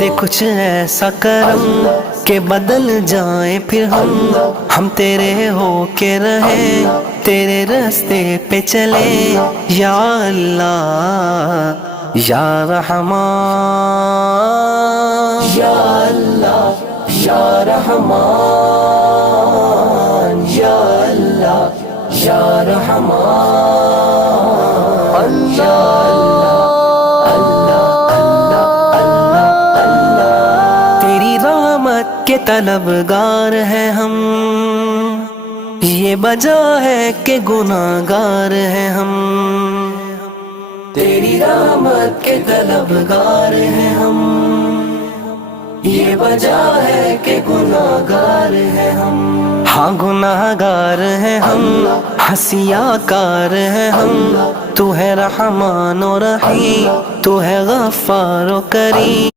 دے کچھ ایسا کرم کہ بدل جائیں پھر ہم تیرے ہو کے رہیں، تیرے راستے پہ چلے یا اللہ یا رحمان، یا اللہ یا رحمان، یا اللہ یا رحمان، اللہ کے طلبگار ہیں ہم، یہ وجہ ہے کہ گناہگار ہیں ہم، تیری رحمت کے طلبگار ہیں ہم، یہ وجہ ہے کہ گناہگار ہیں ہم، ہاں گناہگار ہیں ہم، ہنسیاں کار ہیں ہم، تو ہے رحمان و رحیم، تو ہے غفار و کریم۔